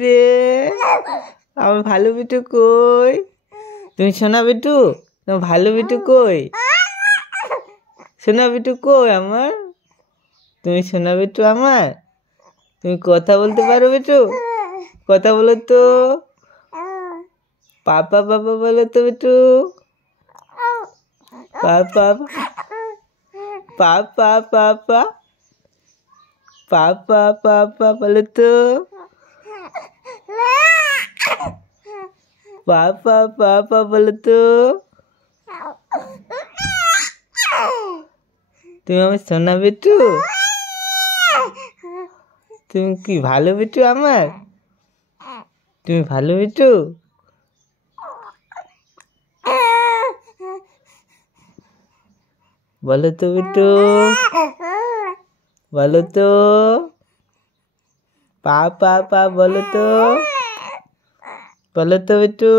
রে আমার ভালো বিটু কই? তুমি সোনা বিটু? তোমার ভালো বিটু কই? সোনা বিটু কই আমার? তুমি সোনা বিটু আমার? তুমি কথা বলতে পারো বিটু? কথা বলো তো। পাপা পাপা বলো তো বিটু। পাপা পাপা পাপা পাপা পাপা বলো তো। পাপা পাপা বলো তো। তুমি আমার সোনা বিটু? তুমি কি ভালো বিটু আমার? তুমি ভালো বিটু? বলো তো বিটু, বলো তো। পা পা পা বলো তো, বলো তো বিটু।